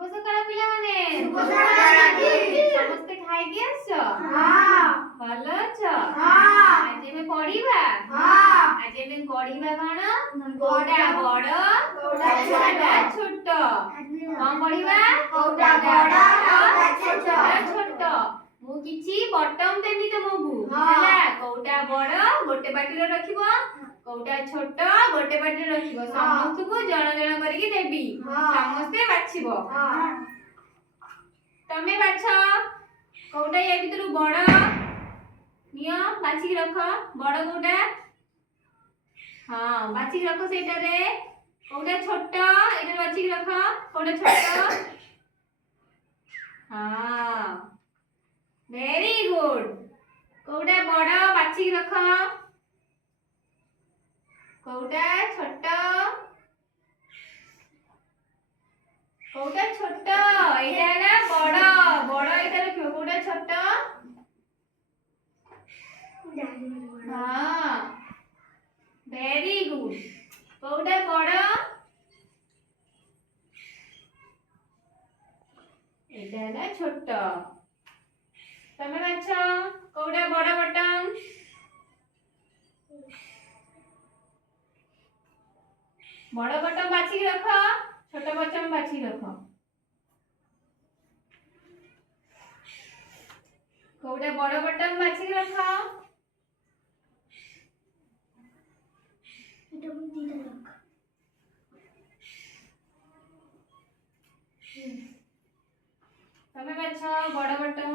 शुभ सकाळ पिलामाने शुभ सकाळ समस्ते खाई कि आछो हां भलो अछो हां आज एमे पढिबा हां आज एमे पढिबा कोन कोटा बड़ कोटा छोट कोन पढिबा कोटा बड़ कोटा छोट मु किछि बटम देबी तुमको हां हला कोटा बड़ गोटे बाटी रे रखिबो कोटा छोट गोटे बाटी रे रखिबो समस्त को जण जण करिकि देबी समस्ते बाछिबो तमे बाछ कोटा या भितरु बड़ नियो बाछि रख बड़ कोटा हां बाछि रख सेटा रे कोटा छोट एटा बाछि रख कोटा छोट हां वेरी गुड कोटा बड़ बाछि रख कोटा छोट कोटा छोट एटा ना बड़ बड़ एटा रखियो कोटा छोट हां वेरी गुड कोटा बड़ एटा ना छोट तमे बाछ कोटा बड़ बटन बड़ बटन बाछि रख छोट बटन बाछि रख कोटा बड़ बटन बाछि रख तमे बाछ बड़ बटन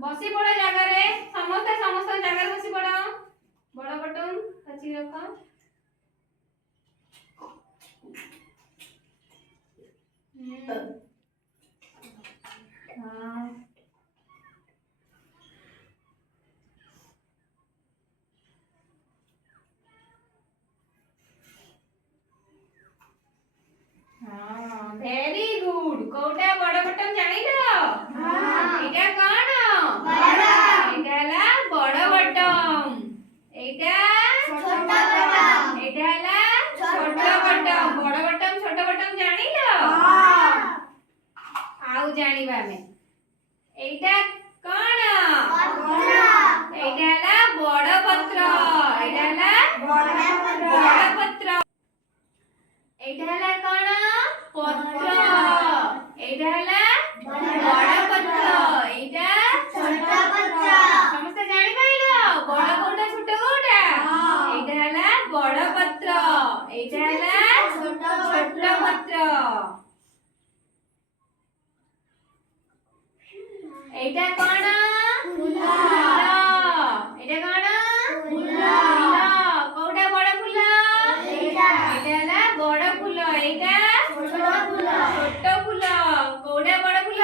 बसी पड़ जगह रे समस्त समस्त जगह बसी पड़ बड़ बटन बाछि रख हां हां वेरी गुड कोटा बड़ बटन जानिलो हां एटा कोन बड़ एटा ला बड़ बटन एटा छोट बटन एटा ला छोट बटन बड़ बटन छोट बटन जानिलो हां आउ जानिबा में एटा कोन पत्र एटा ला बड़ पत्र एटा ला बड़ पत्र एटा ला कोन पत्र एटा ला बड़ पत्र एटा छोट पत्र समस्त जानि पाइलो बड़ कोटा छोट कोटा एटा ला बड़ पत्र एटा ला छोट पत्र एटा कोन फूल एटा कोन फूल कोटा बड़ फूल एटा ला बड़ फूल एटा छोट फूल छोट फूल कोटा बड़ फूल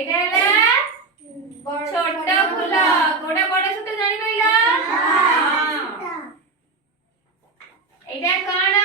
एटा ला छोट फूल कोटा बड़ छोट जानि पाइलो हां एटा कोन